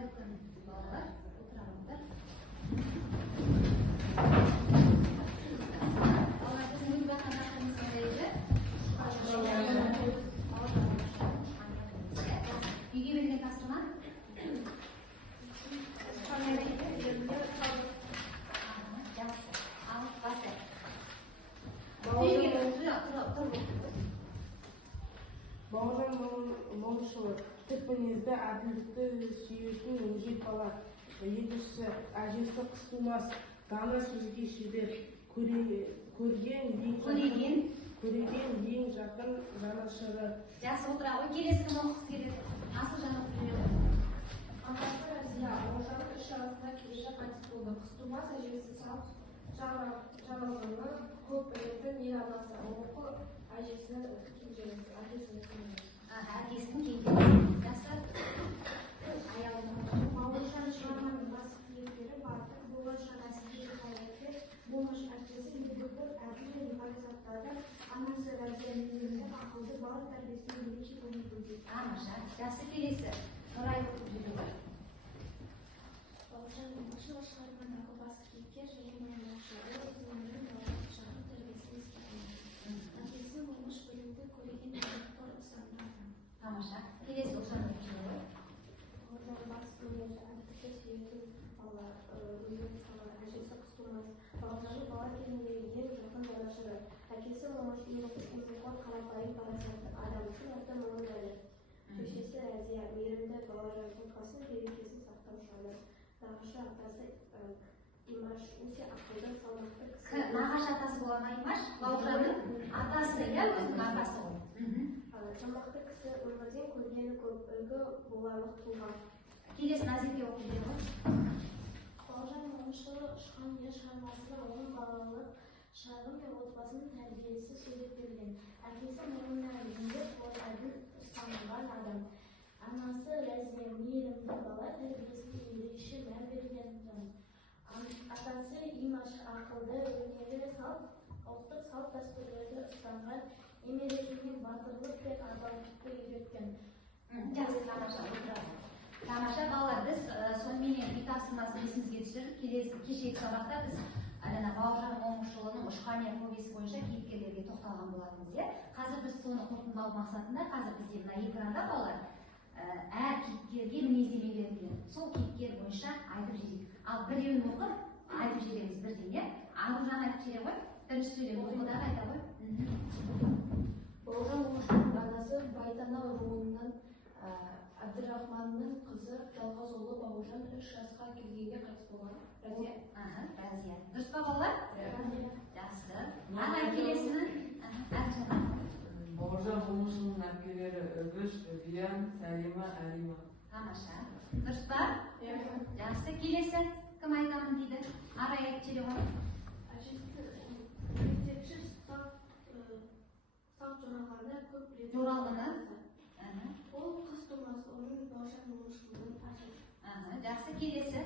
Қайырлы күн, балалар. Отырыңыздар. Балалар, біздің бүгінгі тақырыбымыз қандай еді? Үйге берген тапсырма? Бауыржан Момышұлы, тек мінезді, әділдікті сүйетін өжет бала. Екіншісі, әжесі қыстылмас, дана сөзге шебер, көреген ең жақын жанашыры. Жақсы отыра ғой, келесі кім оқыс келеді? Асыл жаны келеді. Анасы Разия, Бауыржан үш жасында келешек қайтыс болды. Қыстылмас әжесі сау жаналғаны көп білетін ел анасы. Оқы әжесінің әкесінің жақсы. Бауыржан шығарманың бас кейіпкері батыр, болған шарасының қайраткер, болмаш әкесі үлгілі әділ және парасаттады. Анасы Разия мейірімді, ақылды, бала тәрбиесіне ерекше көңіл бөлді. Маша, жақсы келесі. Нұрай оқып жүрді ғой. Бауыржан Момышұлы шығармадағы бас кейіпкер және баяндаушылары өз өмірін балабақшаның тәрбиесін іске алды. Әкесі Момыш білімді, көреген еңбекқор ұстамды. Тамаша. Келесі оқыған оқып жүрді ғой. Бауыржан бас мінезі, әділдікті сүйетін бала, әжесі қыстылмас. Бауыржан бала кезінде ең жақын жанашыры. Әкесі Момыш еңбекқор, қарапайым, парасатты адам. Үшін аты Момындады. Шешесі Разия, мейірімді, Бауыржан отбасын берекесін сақтаушы адам. Нағашы атасы Имаш өте ақылды, салмақты кісі. Нағашы атасы бола ма Имаш? Бауыржанның атасы, иә, өзінің атасы ғой. Салмақты кісі, өмірден көргені көп, үлгі боларлық тұлға. Келесі Назике оқып жүрді ғой. Бауыржан Момышұлы ұшқан ел шығармасында оның балалық шағы мен отбасының тәрбиесі сурет берген. Әкесі Момындар еңбек қор, әділ ұстанған адам. Анасы Разия мейірімді, бала тәрбиесіне ерекше мән берген жан. Атасы Имаш ақылды, өнерлі, ұлттық салт дәстүрлерді ұстанған, немересіне батырлық пен адалдықты үйреткен. Жақсы, тамаша. Тамаша, балалар, біз сонымен үй тапсырмасын есімізге түсіріп, кешегі сабақта біз Бауыржан Момышұлының «Ұшқания» повесі бойынша кейіпкерлерге тоқталған болатынбыз, иә? Қазір біз соны қорытындылау мақсатында, қазір бізде мына экранда балалар әр кейіпкерге мінездеме берілген. Сол кейіпкер бойынша айтып жіберейік. Ал біреуін оқып, айтып жібереміз бірден, иә? Аружан айтып жібере ғой. Бірінші сөйлем оқудағы айта ғой. Бауыржан Момышұлының анасы Байтанал руынан Әбдірахманның қызы жалғыз ұлы Бауыржан 3 жасқа келгенде қайтыс болған. Разия. Разия. Дұрыс па балалар? Жақсы. Ана келесінің Бауыржан Момышұлының әпкелері Үгіш, Виян, Сәлима, Әлима. Тамаша. Дұрыс па? Жақсы. Келесі кім айтамын дейді? Арай айтып жібере ғой. Әжесі мектепші сақ жоралғаны көп білетін. Жоралғыны? Ол қыз тумас, оның Бауыржан Момышұлының әжесі. Жақсы. Келесі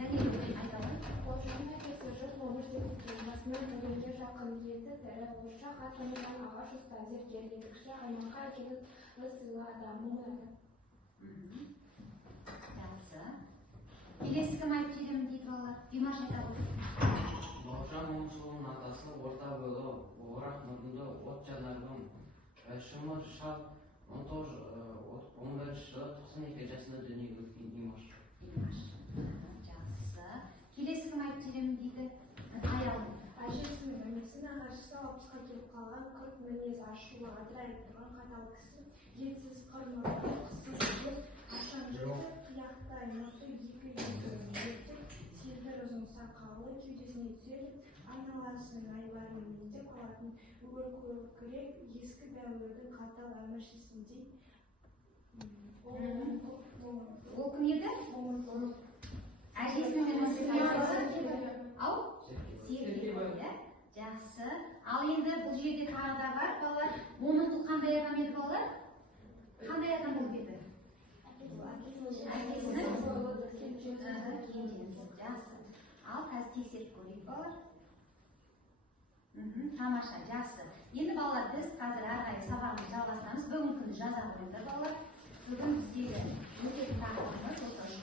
және айта ғой. Бауыржанның әкесі жұрт Момыш деген тұлғасының өлеңге жақын еті, тірі орысша хат таныған ағаш ұста, зергер, етікші, аймаққа әкеліп сыйлы адамның еді. Жақсы. Келесі кім айтып жіберемін дейді балалар? Димаш айта ғой. Бауыржан Момышұлының атасы орта бойлы, орақ мұрынды, от жанарған, шымыр шал 1911 жылы 92 жасында дүниеге келген Димаш. Жақсы. Келесі кім айтып жіберемін дейді? Аял. Әжесінің інісі нағашысы алпысқа келіп қалған, күрт мінез, ашулы, адырайып тұрған қатал кісі, етсіз, қырмалы, қысыз көз, ашаң жүзі, қияқтай мұрты, екі езі, селдір ұзын сақалы, кеудесіне түзеліп, айналасының айларын меңдеп алатын көркірек, ескі дәуірдің қатал әміршісіндей. Ол кім еді? Әжесінің інісі ау? Серке ғой, иә? Жақсы. Ал енді бұл жерде тағы да бар, балалар. Момынқұл қандай адам еді, балалар? Қандай адам болып еді? Әкесінің кенжесі. Жақсы. Ал қазір тексеріп көрейік, балалар. Тамаша, жақсы. Енді балалар, біз қазір әрі сабағымызды жалғастырамыз. Бүгінгі күні жаза қойыңыздар, балалар. Бүгін біздегі өтетін тақырыбымыз осы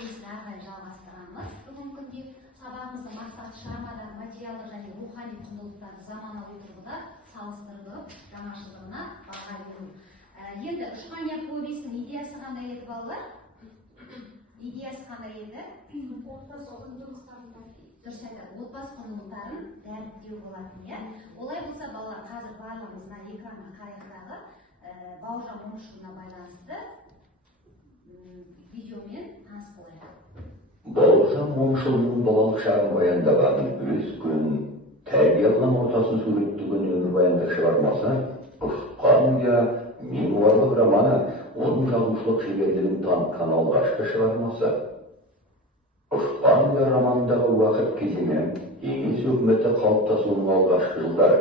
повесін ары қарай жалғастырамыз. Бүгінгі күнде сабағымыздың мақсаты шығармадағы материалдық және рухани құндылықтарды заманауи тұрғыда салыстырып, жаңашылдығына баға беру. Енді Ұшқания повесінің идеясы қандай еді, балалар? Идеясы қандай еді? Отбасы құндылықтарында. Дұрыс айтады, отбасы құндылықтарын дәріптеу болатын, иә? Олай болса, балалар, қазір барлығымыз мына экранға қарайықпағы Бауыржан Момышұлына байланысты видеомен таныс болайық. Бауыржан Момышұлының балалық шағын баяндаған өскен, тәрбие алған ортасын суреттеген өмірбаяндық шығармасы «Ұшқан ұя» мемуарлық романы оның жазушылық шеберлігін танытқан алғашқы шығармасы. «Ұшқан ұя» романындағы уақыт кезеңі кеңес өкіметі қалыптасуының алғашқы жылдары.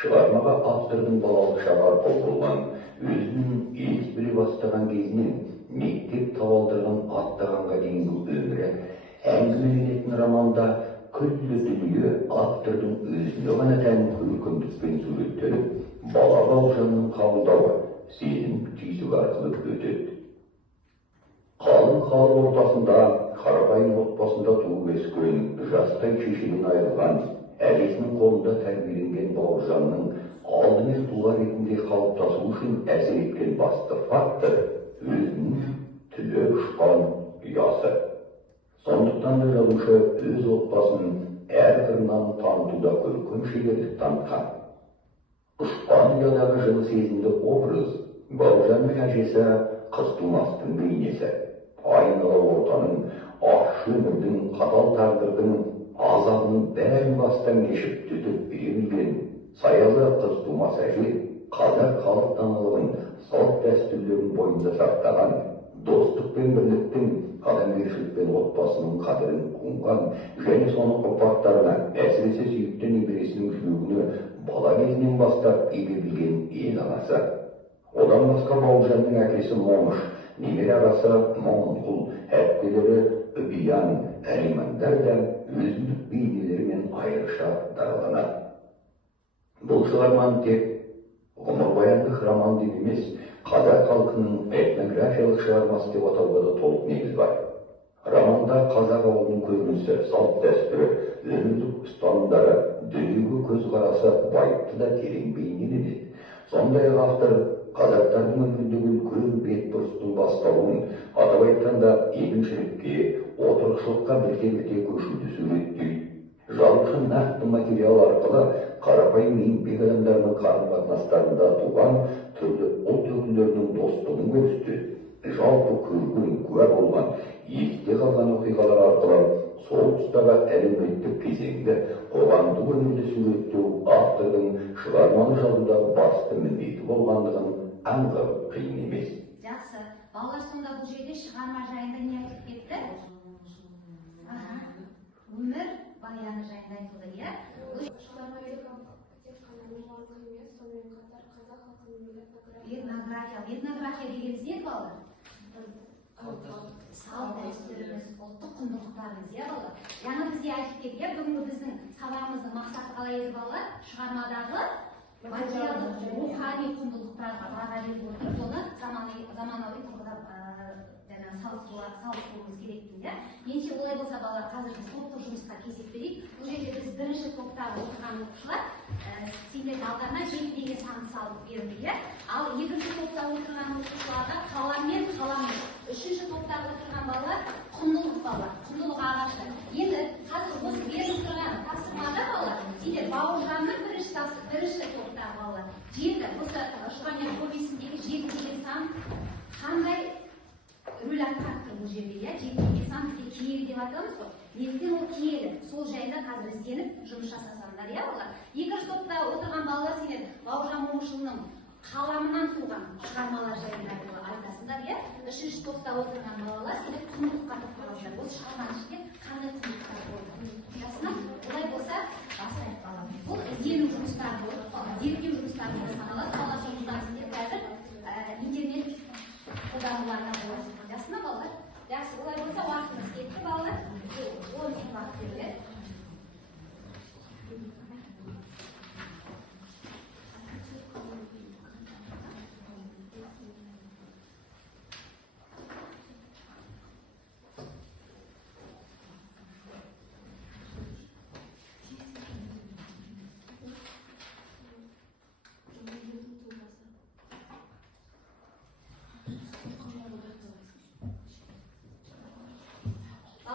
Шығармаға автордың балалық шағы арқау болған, өзінің ес біле бастаған кезінен мектеп табалдырығын аттағанға дейінгі өмірі әңгімеленетін романда күллі дүние автордың өзіне ғана тән көркемдікпен суреттеліп, бала Бауыржанның қабылдауы, сезім түйсігі арқылы өтеді. Қалың халық ортасында, қарапайым отбасында туып өскен, жастай шешеден айырылған, әкесінің қолында тәрбиеленген Бауыржанның алдымен тұлға ретінде қалыптасу үшін әсер еткен басты фактор өзінің түлеп ұшқан ұясы. Сондықтан да жазушы өз отбасын әр қырынан танытуда көркем шеберлік танытқан. Ұшқан ұядағы жылы сезімді образ Бауыржанның әжесі қыз тумастың бейнесі. Айнала ортаның, ащы өмірдің, қатал тағдырдың, азабының бәрін бастан кешіп төтіп бере білген саялы қыз тумас әже қазақ халық даналығын, салт дәстүрлерін бойында сақтаған, достық пен бірліктің, адамгершілік пен отбасының қадірін қуған және соның ұрпақтарына, әсіресе сүйікті немересінің жүрегіне бала кезінен бастап еге білген ел анасы. Одан басқа Бауыржанның әкесі Момыш, немере ағасы Момынқұл, әпкелері Үбиян, Әлимандар да өзіндік бейнелерімен айрықша дараланады. Бұл шығарманы тек ғұмырбаяндық роман деп емес, қазақ халқының этнографиялық шығармасы деп атауға да толық негіз бар. Романда қазақ ауылының көрінісі, салт дәстүрі, өмірлік ұстанымдары, дүниеге көзқарасы байыпты да терең бейнеленеді. Сондай-ақ автор қазақтардың өміріндегі үлкен бетбұрыстың басталуын, атап айтқанда егіншілікке, отырықшылыққа бірте-бірте көшуді суреттейді. Жазушы нақты материал арқылы қарапайым еңбек адамдарының қарым-қатынастарында туған түрлі ұлт өкілдерінің достығын көрсетеді. Жалпы көрген, куә болған, есте қалған оқиғалар арқылы сол тұстағы әлеуметтік кезеңді, қоғамдық өмірді суреттеу автордың шығарманы жазудағы басты міндеті болғандығын аңғару қиын емес. Жақсы. Балалар, сонда бұл жерде шығарма жайында не айтып кетті? Өмір баяны жайында айтылды, иә? Шығарма тек қана мемуарлық емес, сонымен қатар қазақ халқының этнография дегеніміз не балалар? Салт дәстүріміз, ұлттық құндылықтарымыз, иә балалар? Жаңа бізге айтып кетті, бүгінгі біздің сабағымыздың мақсаты қалай еді балалар? Шығармадағы материалдық рухани құндылықтарға баға беріп отырып, оны заманауи тұрғыда салыстыруымыз керек дейді. Менше олай болса балалар, қазір біз топтық жұмысқа кесіп берейік. Бұл жерде біз бірінші топтағы отырған оқушылар сендердің алдарына 7 деген санды салып берілді. Ал екінші топта отырған оқушыларға қалам мен қалам. Үшінші топтағы отырған балалар құндылық балалар, құндылық ағашы. Енді қазір осы беріліп тұрған тапсырмада балалар, сендер Бауыржанның бірінші топтағы балалар 7, осы Ұшқания повесіндегі 7 деген сан қандай рөл атқарып тұр бұл жерде, иә? 7 деген сан бізде киелі деп айтамыз ғой. Неліктен ол киелі? Сол жайында қазір ізденіп жұмыс жасасаңдар, иә балалар? Екінші топта отырған балалар сендер Бауыржан Момышұлының қаламынан туған шығармалар жайында айтасыңдар, иә? Үшінші топта отырған балалар сендер құндылыққа тоқталасыңдар. Осы шығарманың ішінде қандай құндылықтар болды? Жасына, олай болса бастайық балалар. Бұл іздену жұмыстары болып, зерттеу жұмыстары басталады. Балалар сондықтан сендер қазір интернет қолдануларына болады. Жасына балалар? Жақсы, олай болса уақытымыз кетті балалар. 10 минут уақыт беріледі.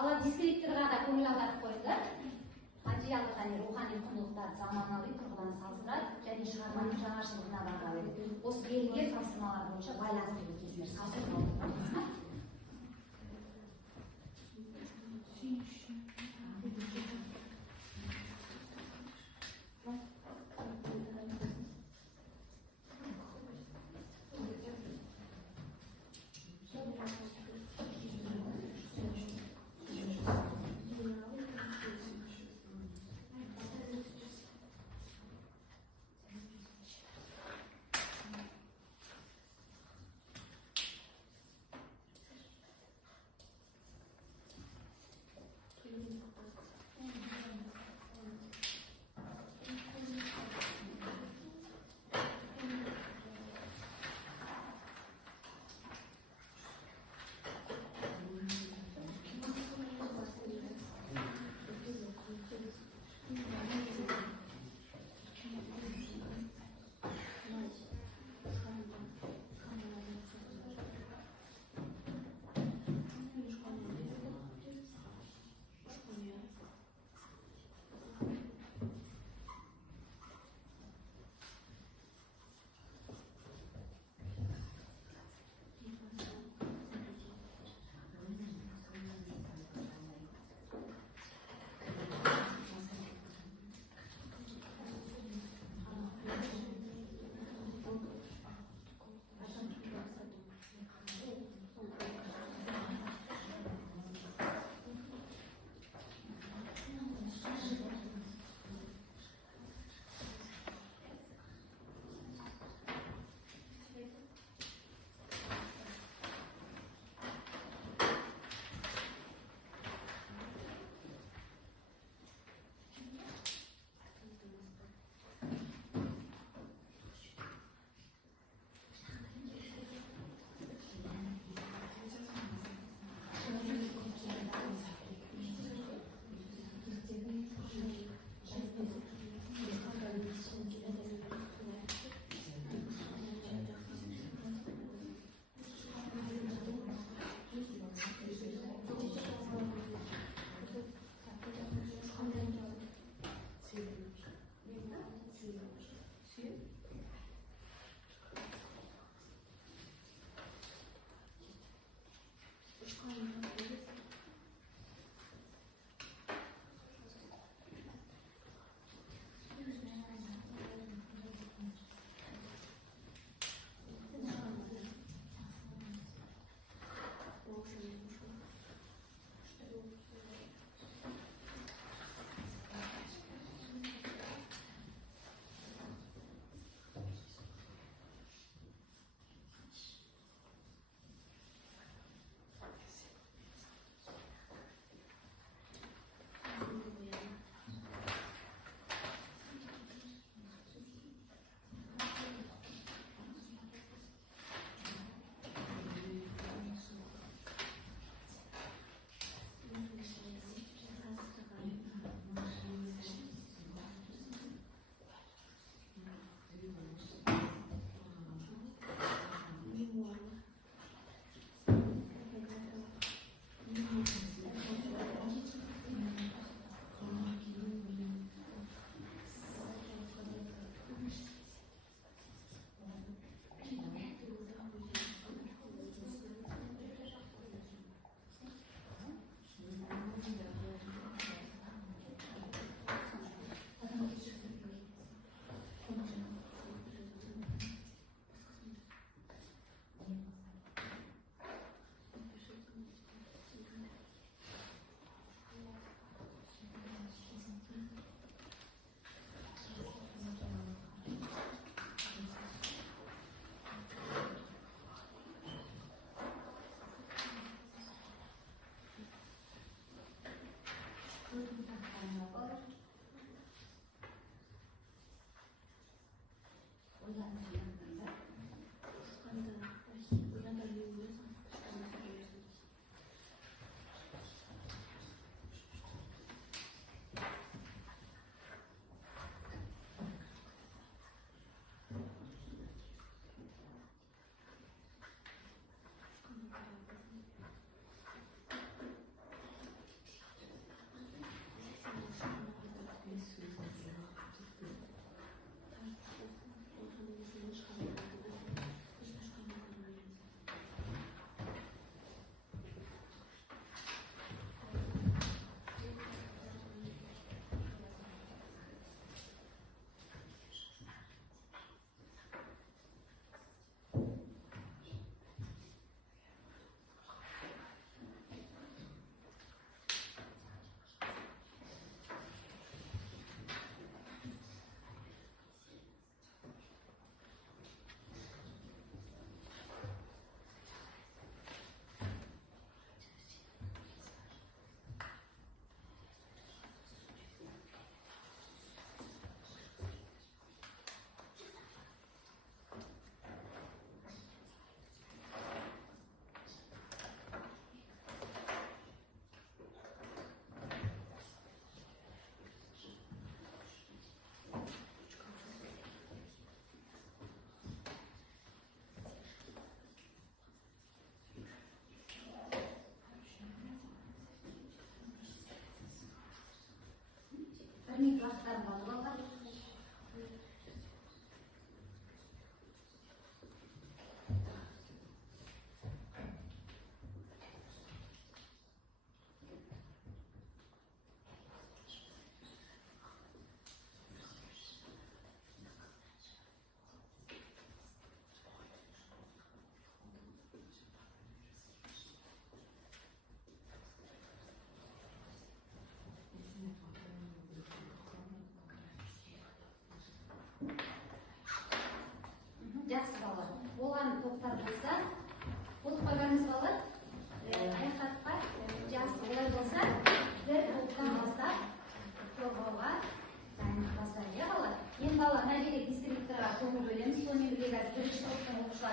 Алар дискриптивға да көңіл аударып қойдылар. Материалдық және рухани құндылықтарды заманауи тұрғыдан салыстырады және шығарманың жаңашылдығына баға береді. Осы берілген тапсырмалар бойынша байланыстырып өтесіңдер. Салыстырып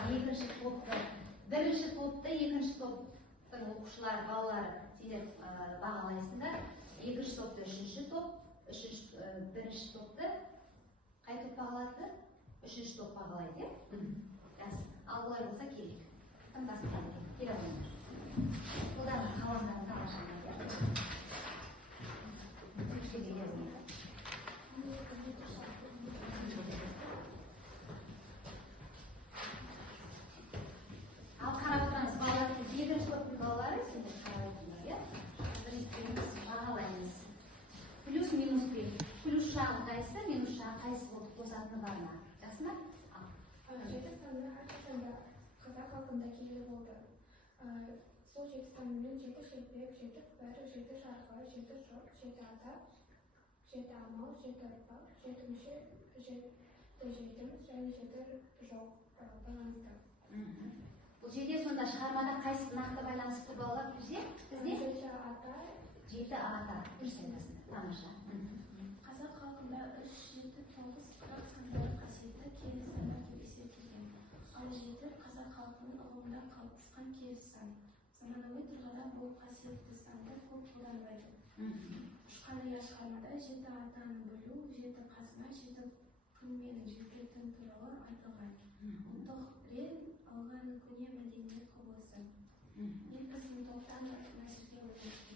екінші топты, бірінші топты, екінші топтың оқушылары, балалары сендер бағалайсыңдар. Екінші топты, үшінші топ, бірінші топты қай топ бағалады? Үшінші топ бағалайды, жақсы. Ал олай болса келейік. Тыңдасыңдар, келе қойыңдар. Бұдан қаламдарын тамашалаңдар. Көшеге жазыңдар. Ал қарап тұрыңыз, балалар, екінші топтың балалары сендер қарап отырыңдар, иә? Біріншіміз бағалаймыз. Плюс минус пен. Плюс шағы қайсы, минус шағы қайсы болып қосатыны бар ма? Жақсы ма? Жеті саны әрқашанда қазақ халқында киелі болды. Сол жеті санымен жеті шелпек, жеті бәрі, жеті жарғы, жеті жоқ, жеті ата, жеті амал, жеті ұрпақ, жеті мүше, жеті жетім және жеті жоқ байланысты. Бұл жерде сонда шығармада қайсы нақты байланысты балалар бізде? Жеті ата. Жеті ата. Дұрыс айтасыңдар. Тамаша. Қазақ халқында 3, 7, 9, 40 сандары қасиетті киелі сандар деп есептелген. Ал 7 қазақ халқының ұғымында қалыптасқан киелі сан. Заманауи тұрғыда бұл қасиетті санды көп қолданылады. Ұшқаны шығармада 7 атаны бөлу, 7 қазына, 7 күн мен жететін туралы айтылған. Ұлттық рен алған көне мәдениет құбылысы. Елбасының топтан мәселеге өтеді.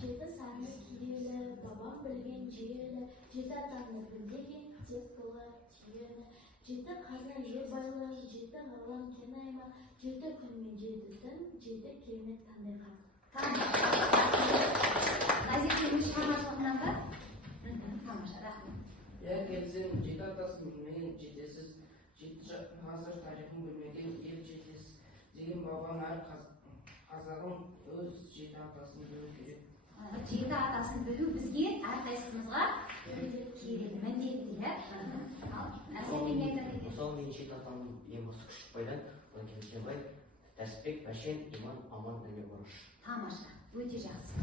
Жеті саны киелі, бабам білген жүйелі, жеті атаны білдеген тектылы түйелі, жеті қазан жер байлы, жеті ғалам кен аймақ, жеті күн мен жеті түн, жеті керемет таңдай қақ. Назикте өз шығармашылығынан ба? Тамаша, рахмет. Я келсем, жеті атасын білмеген жетесіз, жеті ғасыр тарихын білмеген ел жетесіз деген бабам әр қазағым өз жеті атасын білу керек. Жеті атасын білу бізге әрқайсымызға керек, міндетті, иә? Әсермен не айтады? Мысалы мен жеті атамның ең осы күшік байлан, одан кейін Сенбай, Тәсіпбек, Бәшен, Иман, Аман, Әме, Борыш. Тамаша, өте жақсы.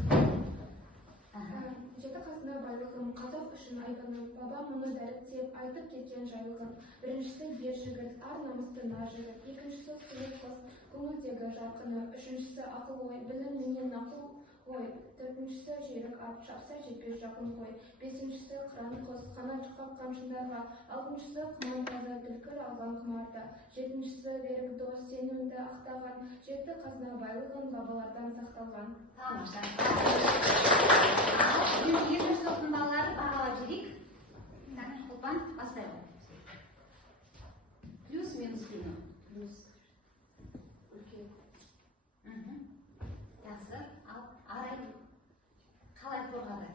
Жеті қазына байлығым, қазақ үшін айбыным, бабам мұны дәріптеп, айтып кеткен жайлығым. Біріншісі ер жігіт, ар намысты нар жігіт, екіншісі сұлық қыз, көңілдегі жарқыны, үшіншісі ақыл ой, білім менен ақыл ой, төртіншісі жүйрік ат, шапса жетпес жақын қой, бесіншісі қыран құс, қанат қаққан қамшындарға, алтыншысы құмантаза түлкір алған құмарда, жетіншісі берік дос, сенімді ақтаған, жеті қазына байлығын бабалардан сақталған. Тамаша. Екінші топтың балалары бағалап жүрейік. Ұлпан, бастайық. Плюс, минус пен. Плюс үлкен. Жақсы. Ал арай қалай қорғады?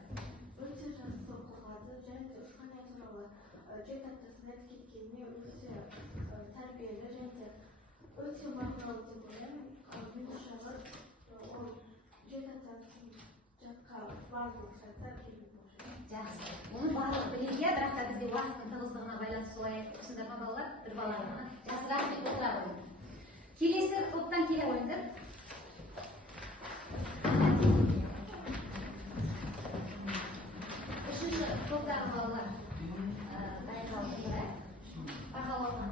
Өте жақсы қорғады және де ұшқан ай туралы жеті аптасына кеткеніне өте тәрбиелі және де өте мағыналы деп ойлаймын. Минус жағы ол жеті атасын жатқа барлық жатса келіп болшы. Жақсы. Оның барлығы біледі, бірақ та бізде уақыттың тығыздығына байланысты солай айтыпсыңдар ма балалар? Бір бала ғана. Жақсы, рахмет, отыра қойыңдар. Келесі топтан келе қойыңдар. Үшінші топтағы балалар дайындалып тұр, бағалауға.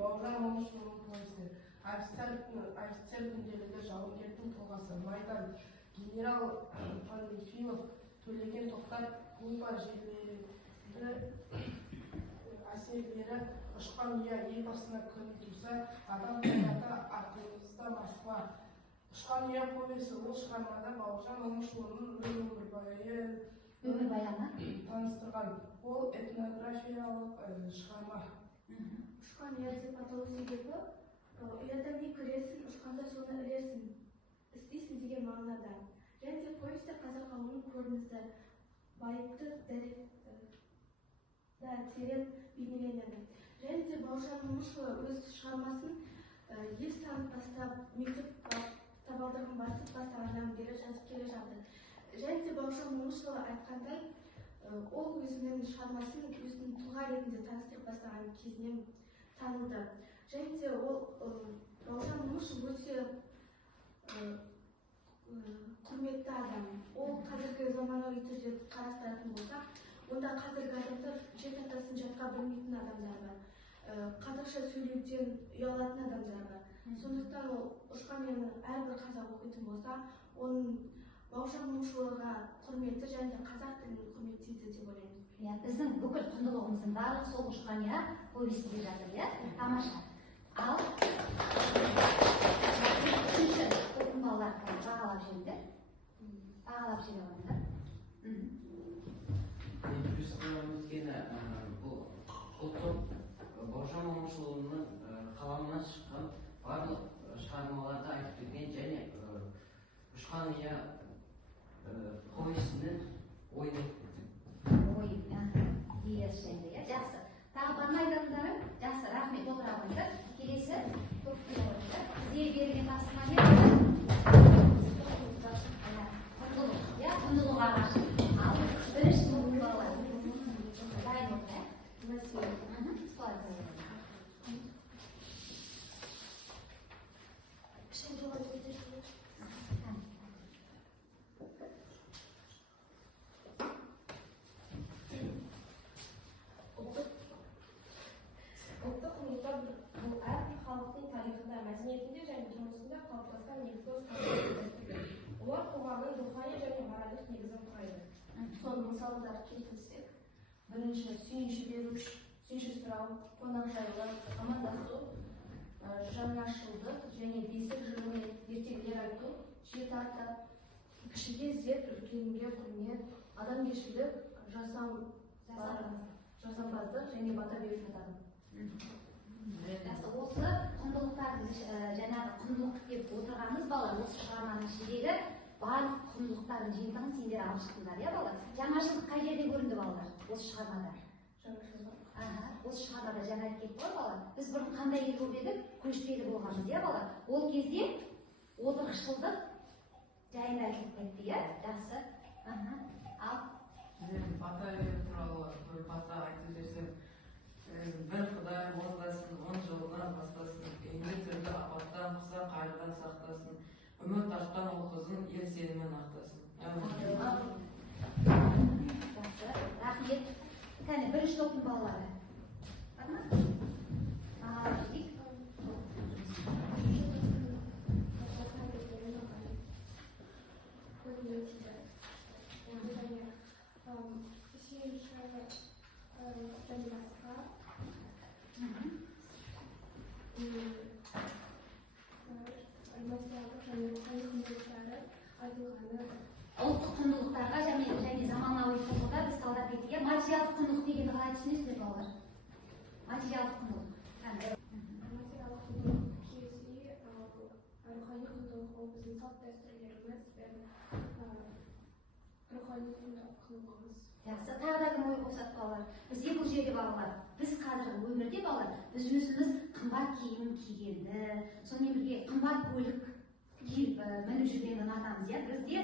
Бауыржан Момышұлының повесі офицер күнделігі жауынгердің тұлғасы майдан генерал Панфилов төлеген тоқтар Куба жерлері әсерлері ұшқан ұя елбасына күн туса адам қайраты артымызда Москва. Ұшқан ұя повесі ол шығармада Бауыржан Момышұлының Өмірбаяны таныстырған. Ол этнографиялық шығарма. Ұшқан ұя деп аталу себебі ұяда не көресің, ұшқанда соны ілерсің, істейсің деген мағынада. Және де повесте қазақ халқының көрінісі байыпты терең бейнеленеді. Және де Бауыржан Момышұлы өз шығармасын ел танып бастап, мектеп табалдырығын басып бастағаннан бері жазып келе жатыр. Және де Бауыржан Момышұлы айтқандай, ол өзінің шығармасын өзінің тұлға ретінде таныстырып бастаған кезінен танылды. Және де ол Бауыржан Момышұлы өте құрметті адам. Ол қазіргі заманауи түрде қарастыратын болсақ, онда қазіргі адамдар жеті атасын жатқа білмейтін адамдар бар. Қазақша сөйлеуден ұялатын адамдар бар. Сондықтан ол Ушқанияны әрбір қазақ оқитын болса, оның Бауыржан Момышұлыға құрметті және де қазақ тілін құрметтейді деп ойлаймын. Иә, біздің бүкіл құндылығымыздың барлығы сол Ушқания повесінде жатыр, иә? Тамаша. Ал үшінші топтың балалары бағалап жүрді. Бағалап жүре алыңдар. Плюс өйткені бұл топ Бауыржан Момышұлының қаламынан шыққан барлық шығармаларды айтып берген және Ушқания повесінің ойын Идеясы жайлы, иә? Жақсы. Тағы бар ма айтатындарың? Жақсы, рахмет, отыра қойыңдар. Келесі топтың орында сіздерге берілген тапсырма не? Құндылық, иә? Құндылық ағашы. Ал бірінші топтың балалары. Дайын отыр, иә? Ұлттық құндылықтар бұл әрбір халықтың тарихында, мәдениетінде және тұрмысында қалыптасқан негізгі ұстанымдар. Олар қоғамның рухани және моральдық негізін құрайды. Соның мысалдары келтірсек, бірінші сүйінші беру, сүйінші сұрау, қонақжайлық, амандасу, жаңашылдық және бесік жырымен ертегілер айту, жеті ата, кішіге ізет, үлкенге құрмет, адамгершілік, жасампаздық және бата беру жатады. Осы құндылықтарды жаңағы құндылық деп отырғанымыз балалар, осы шығарманың ішіндегі барлық құндылықтардың жиынтығын сендер алып шықтыңдар, иә балалар? Жаңашылдық қай жерде көрінді балалар? Осы шығармада. Осы шығармада жаңа айтып қой балалар. Біз бұрын қандай ел болып едік? Көшпелі болғанбыз, иә балалар? Ол кезде отырықшылдық жайында айтылып кетті, иә? Жақсы. Ал бата беру туралы бір бата айтып жіберсем, бір Құдай оңдасын, 10 жылдан бастасын, еңбек түрлі апаттан, құса қайырдан сақтасын, үміт артқан ол қызын ел сенімін ақтасын. жақсы, рахмет. Кәне, бірінші топтың балалары. Бар ма? Жейік. Ұлттық құндылықтарға және заманауи тұрғыда біз талдап кеттік. Материалдық құндылық дегенді қалай түсінесіздер балалар? Материалдық құндылық. Материалдық құндылық киесі рухани құндылық ол біздің салт дәстүрлеріміз бен рухани құндылығымыз. Жақсы, тағы да кім ой қосады балалар? Бізге бұл жерде балалар, біз қазіргі өмірде балалар, біз өзіміз қымбат киім кигенді, сонымен бірге қымбат көлік мініп жүргенді ұнатамыз, иә? Бізде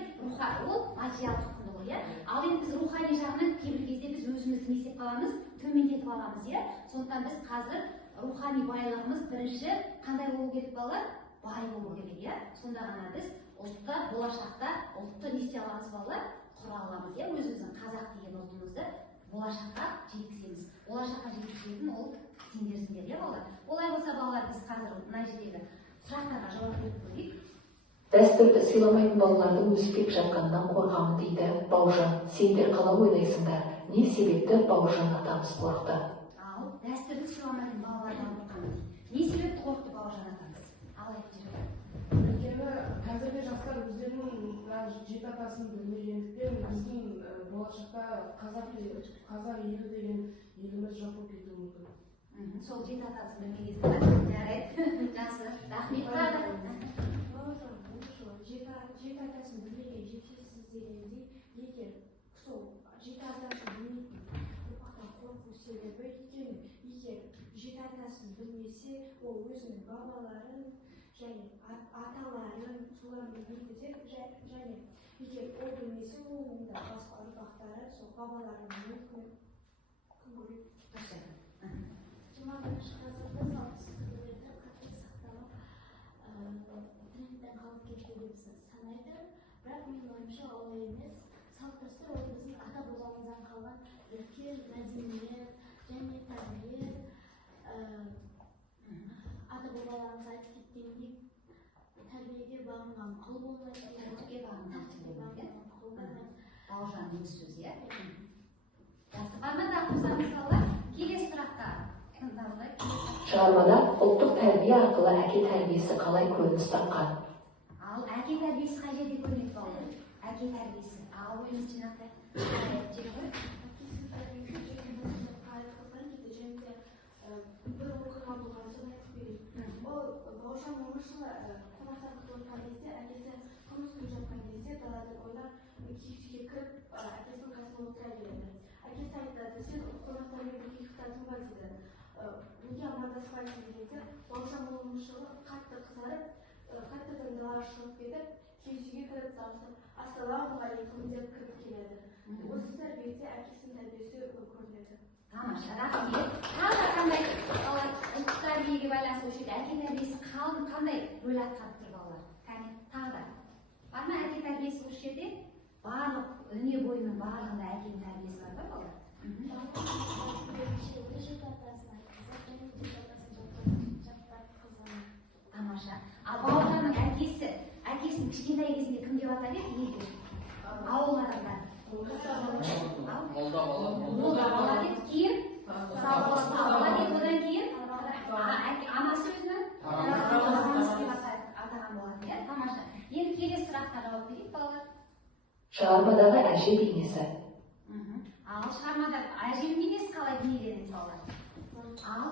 ол материалдық құндылық, иә? Ал енді біз рухани жағынан кейбір кезде біз өзімізді не істеп қаламыз, төмендетіп аламыз, иә? Сондықтан біз қазір рухани байлығымыз бірінші қандай болу керек балалар? Бай болу керек, иә? Сонда ғана біз ұлтты, болашақта ұлтты не істей аламыз балалар? Құра аламыз, иә? Өзіміздің қазақ деген ұлтымызды болашаққа жеткіземіз. Болашаққа жеткізетін ол сендерсіңдер, иә балалар? Олай болса балалар, біз қазір мына жердегі сұрақтарға жауап беріп көрейік. Дәстүрді сыйламайтын балалардың өсіп келе жатқанынан қорқамын дейді Бауыржан. Сендер қалай ойлайсыңдар? Не себепті Бауыржан атамыз қорықты? Ал дәстүрді сыйламайтын балалардан қорқамын. Не себепті қорықты Бауыржан атамыз? Ал айтып жүріп. Өйткені қазіргі жастар өздерінің жеті атасын білмегендіктен біздің болашақта қазақ елі деген еліміз жоқ болып кетуі мүмкін. Сол жеті атасын білмегенсіз ба? Жарайды. Жақсы. Рахмет. Жеті атасын білмеген жетесіз дегенде, егер сол жеті атасын білмейтін ұрпақтан қорқу себебі өйткені егер жеті атасын білмесе, ол өзінің бабаларын және аталарын соларын білмейді және егер ол білмесе, оның да басқа ұрпақтары сол бабаларын білмейді. 21 ғасырда салт-дәстүрді қатты сақталып, трендтен қалып кетті деп санайды. Бірақ менің ойымша олай емес. Салт-дәстүр ол біздің ата-бабамыздан қалған үлкен мәдениет және тәрбие. Ата-бабаларымыз айтып кеткендей, тәрбиеге бағынған құл болмайды, тәртіпке бағынған құл болмайды. Бауыржанның өз сөзі, иә? Жақсы, бармада қосамыз балалар, келесі сұраққа. Шығармада ұлттық тәрбие арқылы әке тәрбиесі қалай көрініс тапқан? Ал әке тәрбиесі қай жерде көрінеді балалар? Әке тәрбиесі. Ал ойымыз жинақтай. Әке бір оқиға болған соң айтып берейін. Ол Бауыржан Момышұлы қонақтар күтіп отырған кезде, әкесі қымыз құйып жатқан кезде даладан ойлап киікке кіріп, әкесінің қасына отыра келеді. Әкесі айтады, сен қонақтармен бірге ұйықтадың ба дейді. Неге амандаспайсың дегенде, Бауыржан Момышұлы қатты қызарып, қайтадан далаға шығып кетіп, киіз үйге кіріп дауыстап ассалаумағалейкум деп кіріп келеді. Осы тәрбиеде әкесінің тәрбиесі көрінеді. Тамаша, рахмет. Тағы қандай балалар ұлттық тәрбиеге байланысты осы жерде әке тәрбиесі қандай рөл атқарып тұр балалар? Кәне, тағы да. Бар ма әке тәрбиесі осы жерде? Барлық дүние бойының барлығында әкенің тәрбиесі бар ба балалар? Тамаша. Ал Бауыржанның әкесін кішкентай кезінде кім деп атап еді? Ауыл адамдар. Молда бала деп, кейін бала деп, одан кейін анасы өзінің атаған болатын, иә? Тамаша. Енді келесі сұраққа жауап берейік, балалар. Шығармадағы әже бейнесі. Ал шығармада әженің бейнесі қалай бейнеленеді балалар? Ал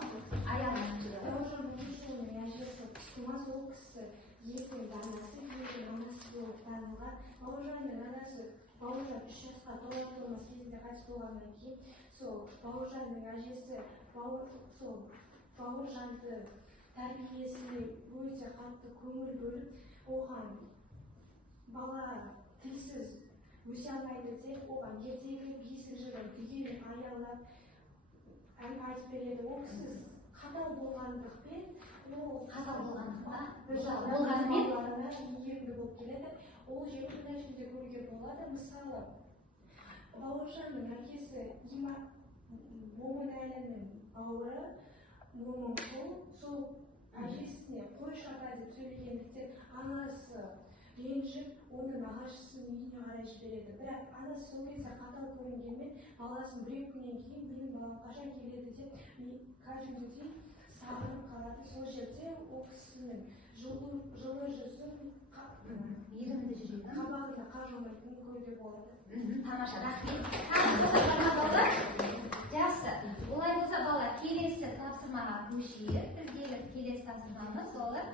аяғынан жүреді. Бауыржан Момышұлының әжесі Тұмас, ол кісі ертең анасы, ертең анасы болып танылған. Бауыржанның анасы Бауыржан 3 жасқа толар-толмас кезінде қайтыс болғаннан кейін, сол Бауыржанның әжесі Бауыржанды тәрбиесіне өте қатты көңіл бөліп, оған бала тілсіз өсе алмайды деп, оған ертегі бесік жыры түгелін аялап айтып береді. Ол кісі қатал болғандықпен, болғанымен игерімді болып келеді. Ол жерде нәрседе көруге болады. Мысалы, Бауыржанның әкесі Момынәлінің бауыры Момынқұл сол әжесіне қой шаба деп сөйлегендіктен анасы ренжіп, оны нағашысының үйіне қарай жібереді. Бірақ анасы сол кезде қатал көрінгенмен, баласын бір-екі күннен кейін менің балам қашан келеді деп кәдімгідей сағынып қалады. Сол жерде ол кісінің жылы жүзін, мейірімді жүрегін, қабағында қар жаумайтынын көруге болады. Тамаша, рахмет. Жақсы. Олай болса балалар, келесі тапсырмаға көшейік. Біздегі келесі тапсырмамыз балалар.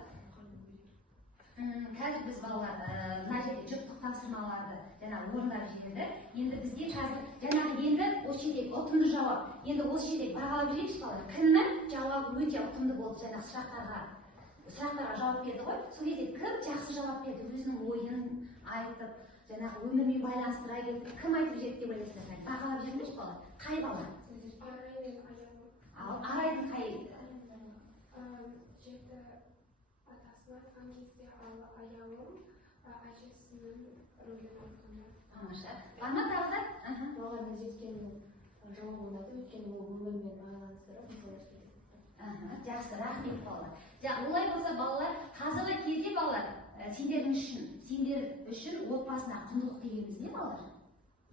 Қазір біз балалар мына жерде жұптық тапсырмаларды орындап жіберді. Енді бізде қазір енді осы жерде ұтымды жауап. Енді осы жерде бағалап жіберейікші балалар. Кімнің жауабы өте ұтымды болды сұрақтарға жауап берді ғой. Сол кезде кім жақсы жауап берді, өзінің ойын айтып, өмірмен байланыстыра келді. Кім айтып жіберді деп ойлайсыздар? Бағалап жіберіңізші балалар. Қай бала? Ал Арайдың қай? Жеті атасына айтқан кезде аяулым әжесінің рөлін атқанда. Тамаша. Бар ма тағы да? Баланың жеткенін жауап ойлады, өйткені ол өмірмен байланыстырып мысалы келеді. Жақсы, рахмет балалар. Олай болса балалар, қазіргі кезде балалар, сендер үшін отбасындағы құндылық дегеніміз не балалар?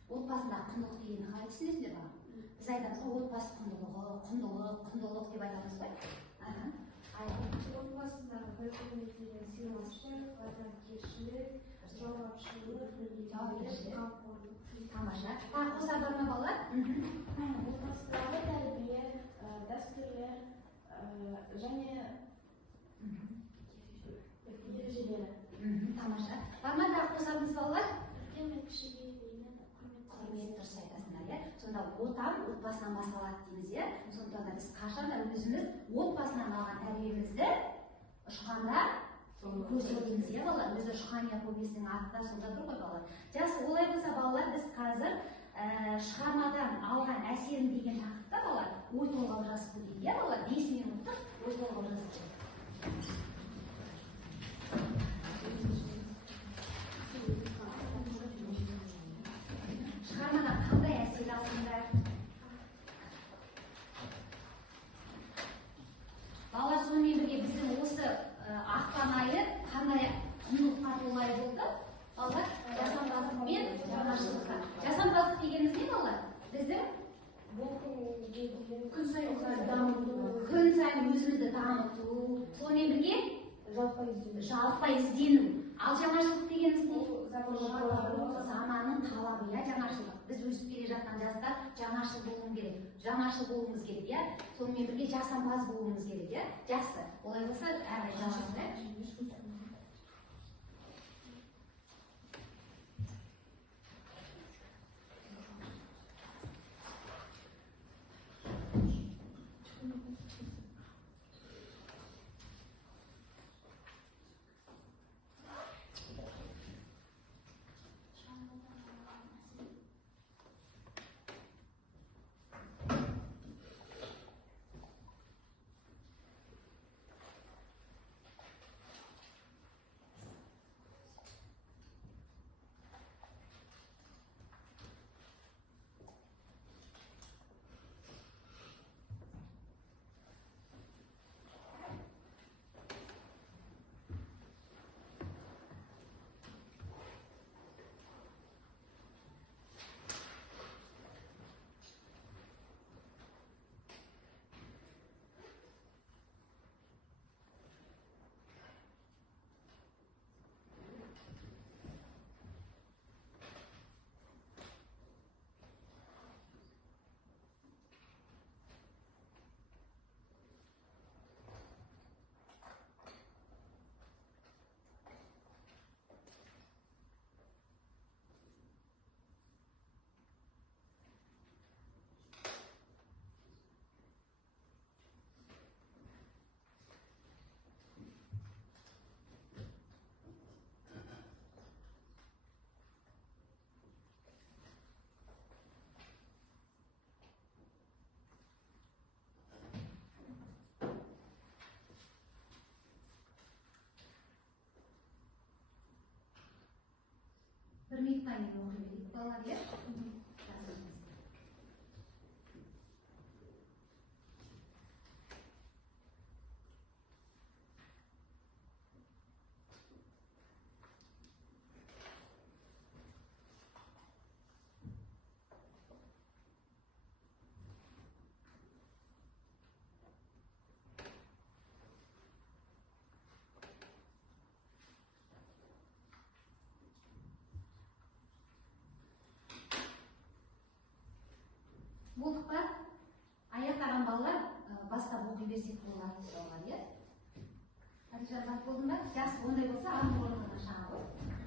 Отбасындағы құндылық дегенді қалай түсінесіздер бала? Біз айтамыз ғой, отбасы құндылық деп айтамыз ғой. Отбасындағы бір-біріне деген сыйластық, адамгершілік, жауапкершілік, қамқорлық. Тамаша. Тағы қоса бар ма балалар? Отбасындағы тәрбие, дәстүрлер және ережелері. Тамаша. Бар ма тағы қосамыз балалар? Үлкен мен кішіге дейін құрмет, дұрыс айтасыңдар, иә? Сонда отбасынан басталады дейміз, иә? Сондықтан да біз қашан да өзіміз отбасынан алған тәрбиемізді ұшқанда көрсетеміз, иә балалар? Өзі Шухания повесінің атында сонда тұр ғой балалар. Жақсы, олай болса балалар, біз қазір шығармадан алған әсерім деген тақырыпта балалар ой толғау жазып көрейік, иә балалар, 5 минуттық ой толғау жазып көрейік. Шығармадан қандай әсер алдыңдар? Балалар, сонымен бірге біздің осы ақпан айы қандай құндылыққа толы ай болды? Балалар, жасампаздық пен жаңашылдыққа. Жасампаздық дегеніміз не балалар? Біздің күн сайын өзімізді дамыту, сонымен бірге жалпай іздену. Ал жаңашылдық дегеніміз не? Заманның талабы, иә, жаңашылдық. Біз өсіп келе жатқан жаста жаңашыл болуымыз керек, иә. Сонымен бірге жасампаз болуымыз керек, иә. Жақсы. Олай болса, әрі жалғастырайық. Bir minuttan кейін оқып балалар, иә? Болдық па? Аяқтаған балалар бастап оқи берсек болады балалар, иә? Хадижа, зат болдың ба? Жақсы, ондай болса, атын орнына шаға ғой.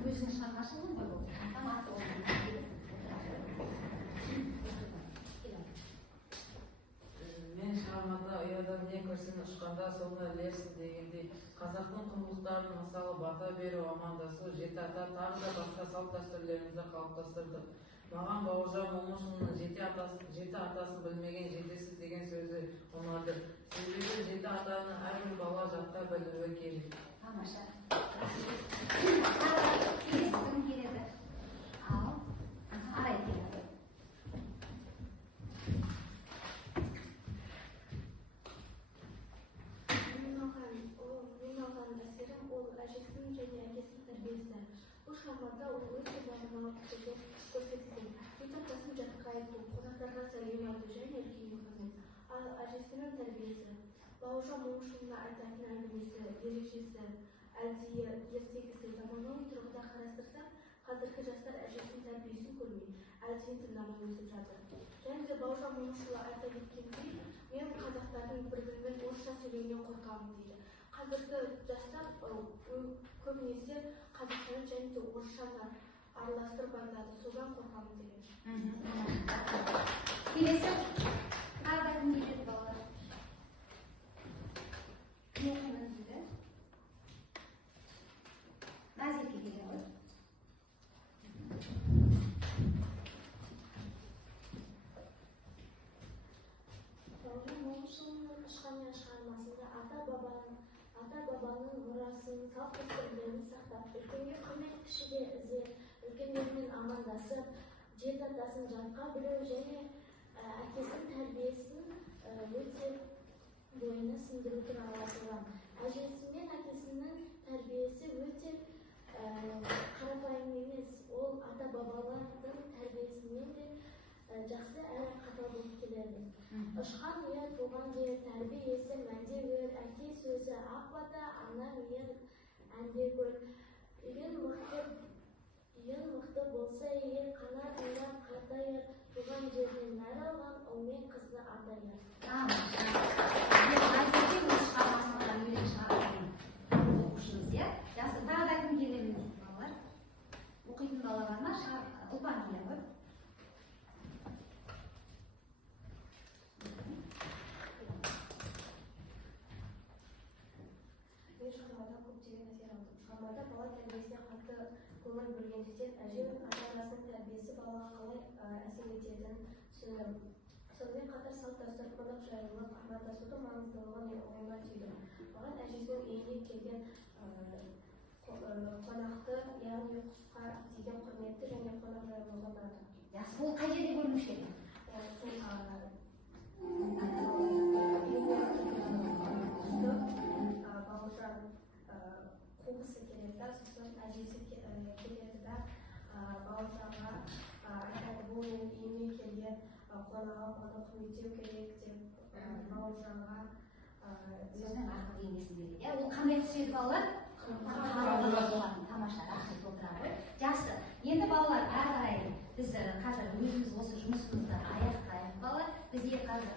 Өзінің шығармашылығын ғой болды. Аты орнына. Мен шығармада ұядан не көрсең ұшқанда соны ілерсің дегендей, қазақтың құндылықтарын мысалы бата беру, амандасу, жеті ата тағы да басқа салт дәстүрлерімізді қалыптастырдық. Маған Бауыржан Момышұлының жеті атасын білмеген жетесіз деген сөзі ұнады. Себебі жеті атаны әрбір бала жатқа білуі керек. Тамаша. Кім келеді? Ал, арай келеді. Мен алған әсерім ол әжесінің және әкесінің тәрбиесі. Бұл шығармада ол өте мағыналы көрсетілген. Жеті атасын жатқа айту, қонақтарға сәлем айту және үлкенге құрмет. Ал әжесінің тәрбиесі. Бауыржан Момышұлына айтатын әңгімесі, ережесі, әлдие ертегісі заманауи тұрғыда қарастырсақ, қазіргі жастар әжесінің тәрбиесін көрмей, әлдие тыңдамай өсіп жатыр. Және де Бауыржан Момышұлы айта кеткендей, мен қазақтардың бір-бірімен орысша сөйлеуінен қорқамын дейді. Қазіргі жастар көбінесе қазақшаны және де орысшаны араластырып айтады, содан қорқамын деген. Келесі, тағы да кім келеді балалар? Кім оқимын дейді? Назерке келеді ғой. салт дәстүрлерін сақтап, үлкенге құрмет, кішіге ізет, үлкендермен амандасып, жеті атасын жатқа білу және әкесінің тәрбиесін өте бойына сіңдіру туралы айтылған. Әжесі мен әкесінің тәрбиесі өте қарапайым емес. Ол ата-бабалардың тәрбиесімен де жақсы әрі қатал болып келеді. Ұшқан ер, туған жер, тәрбие есі, мәнде өр, әке сөзі, ақ бата, ана мейір, әнде көр. Үйін мықты болса егер, қанат ойлап қартайыр, туған жерден нәр алған ұлмен қызды атайыр. Жақсы, тағы да кім келемін дейді балалар? Оқитын бала бар ма? Ұлпан келе ғой. Мен шығармада көптеген әсер алдым. Шығармада бала тәрбиесіне қатты көңіл бөлгендіктен әже мен ата-анасының тәрбиесі балаға қалай әсер ететінін түсіндім. Сонымен қатар салт-дәстүр, қонақжайлылық, амандасудың маңыздылығы мен ойыма түйді. Маған әжесінің үйіне келген қонақты, яғни құсқа деген құрметті және қонақжайлылығы ұнады. Жақсы, ол қай жерде көрінуші еді? Бауыржан қуғысы келеді, сосын әжесі келеді да Бауыржанға айтады, бұл мен үйіме келген қонағым, оны құрметтеу керек деп Бауыржанға өзінің ақыл кеңесін береді. Ол қандай құс еді балалар? Тамаша, рахмет отыра ғой. Жақсы, енді балалар әрі қарай біз қазір өзіміз осы жұмысымызды аяқтайық балалар. Бізде қазір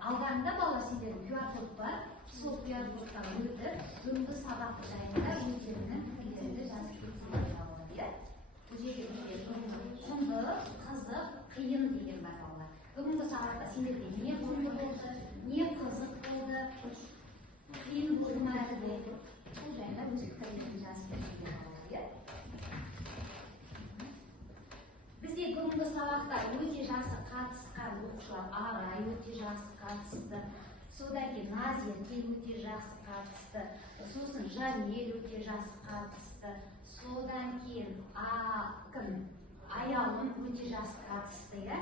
алдарында балалар сендердің QR-код бар. Сол QR-кодтан өтіп, бүгінгі сабақ жайында өздерінің пікірлерді жазып кетсеңдер балалар, иә? Бұл жерде құнды, қызық, қиын деген бар балалар. Бүгінгі сабақта сендерге не құнды болды, не қызық болды, қиын болды ма әлде? Бұл жайында өз пікірлерін жазып кетсеңдер балалар, иә? Бізде бүгінгі сабақта өте жақсы қатысқан оқушылар Арай өте жақсы қатысты. Содан кейін Назерке өте жақсы қатысты. Сосын Жанел өте жақсы қатысты. Содан кейін Аялым өте жақсы қатысты, иә?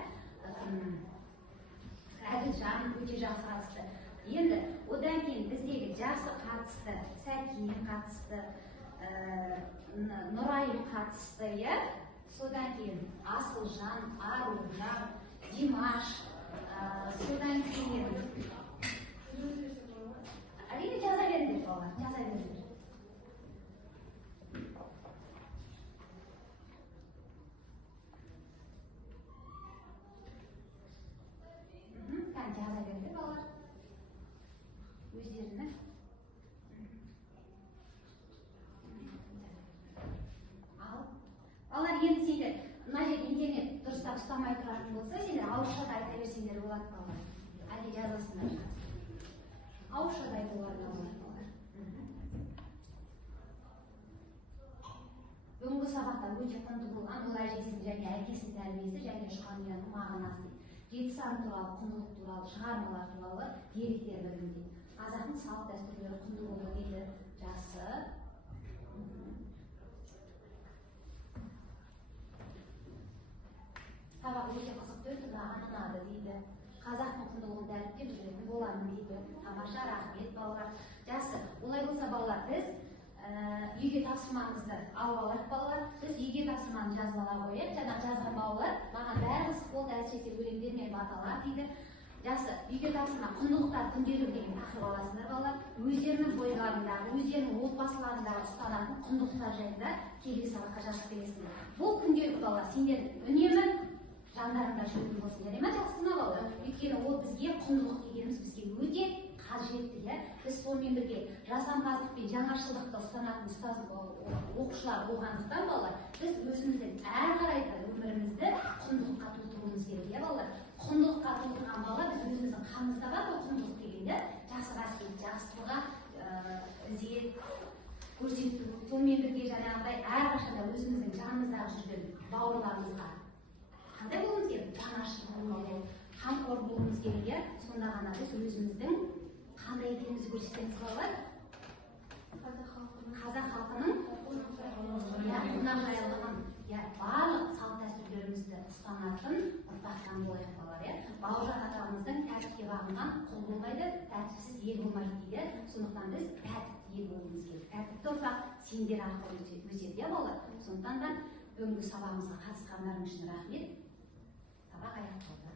Әділжан өте жақсы қатысты. Енді одан кейін біздегі жақсы қатысты, Сәкен қатысты, Нұрайым қатысты, иә? Содан кейін Асылжан, Аружан, Димаш, содан кейін әрине жаза беріңдер балалар, жаза беріңдер. Жаза беріңдер балалар. Өздерінің. Балалар енді сендер мына жерде интернет дұрыстап ұстамай тұратын болса, сендер ауызшада айта берсеңдер болады балалар. Әлде жазасыңдар. Ауызшада айтуларына болады балалар. Бүгінгі сабақта өте құнды болған ол әжесінің және әкесінің тәрбиесі және ұшқан ұяның мағынасы. Жеті сан туралы, құндылық туралы, шығармалар туралы деректер білімде. Қазақтың салт дәстүрлері құнды болды дейді. Жақсы. Сабақ өте қызықты өтті, маған ұнады дейді. Қазақтың құндылығын дәріптеп жүретін боламын дейді. Тамаша, рахмет балалар. Жақсы, олай болса балалар, біз үйге тапсырмаңызды алып алайық балалар. Біз үйге тапсырманы жазып ала қояйық. Жаңа жазған балалар, маған бәрі қызық болды, әсіресе өлеңдер мен баталар дейді. Жақсы, үйге тапсырма құндылықтар күнделігі деген тақырып аласыңдар балалар. Өздерінің бойларындағы, өздерінің отбасыларындағы ұстанатын құндылықтар жайында келесі сабаққа жазып бересіңдер. Бұл күнделік балалар, сендер үнемі жандарында жүретін болсын, ма жақсы ма балалар? Өйткені ол бізге құндылық дегеніміз бізге өте қажетті, иә? Біз сонымен бірге жасампаздық пен жаңашылдықты ұстанатын ұстаз оқушылар болғандықтан балалар, біз өзіміздің әрі қарайғы өмірімізді құндылыққа толтыруымыз керек, иә балалар? Құндылыққа толтырған бала біз өзіміздің қанымызда бар ғой құндылық дегенде, жақсы қасиет, жақсылығы, ізет көрсету, сонымен бірге жаңағыдай әрқашанда өзіміздің жанымыздағы жүрген бауырларымызға қандай болуымыз керек? Жанашыр болуымыз керек, қамқор болуымыз керек, иә? Сонда ғана біз өзіміздің қандай екенімізді көрсетеміз балалар. қазақ халқының қонақжайлығын, барлық салт дәстүрлерімізді ұстанатын ұрпақтан болайық балалар. Бауыржан атамыздың тәртіпке бағынған құл болмайды, тәртіпсіз ел болмайды дейді. Сондықтан біз тәртіпті ел болуымыз керек. Тәртіпті ұрпақ сендер арқылы өседі балалар. Сондықтан да бүгінгі сабағымызға қатысқандарың үшін рахмет. Сабақ аяқталды.